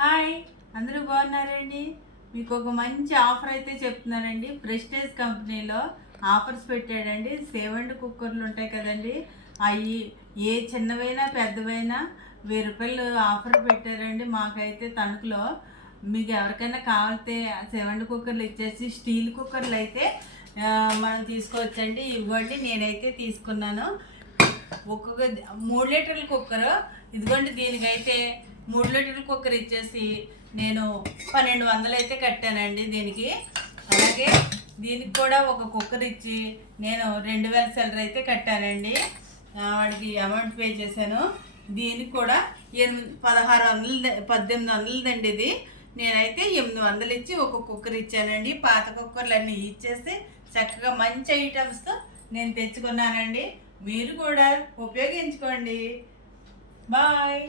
Hi, అందరూ బాగున్నారండి. మీకు ఒక మంచి ఆఫర్ అయితే చెప్తున్నానండి. ప్రెస్టేజ్ కంపెనీలో ఆఫర్స్ పెట్టాడండి. సేవండి కుక్కర్లు ఉంటాయి కదండి, అవి ఏ చిన్నవైనా పెద్దవైనా 1000 రూపాయలు ఆఫర్ పెట్టారండి. మాకైతే తణుకులో మీకు ఎవరికైనా కావాలితే సేవండి కుక్కర్లు ఇచ్చేసి, స్టీల్ కుక్కర్లు అయితే మనం తీసుకోవచ్చండి. ఇవ్వండి, నేనైతే తీసుకున్నాను. ఒక్కొక్క 3 లీటర్ల కుక్కర్ ఇదిగోండి. దీనికైతే 3 లీటర్ల కుక్కర్ ఇచ్చేసి నేను 1200 అయితే కట్టానండి దీనికి. అలాగే దీనికి కూడా ఒక కుక్కర్ ఇచ్చి నేను 2000 సెలరీ అయితే కట్టానండి. వాడికి అమౌంట్ పే చేశాను. దీనికి కూడా 1600 1800 అండి ఇది. నేనైతే 800 ఇచ్చి ఒక కుక్కర్ ఇచ్చానండి. పాత కుక్కర్లు అన్నీ ఇచ్చేసి చక్కగా మంచి ఐటమ్స్తో నేను తెచ్చుకున్నానండి. మీరు కూడా ఉపయోగించుకోండి. బాయ్.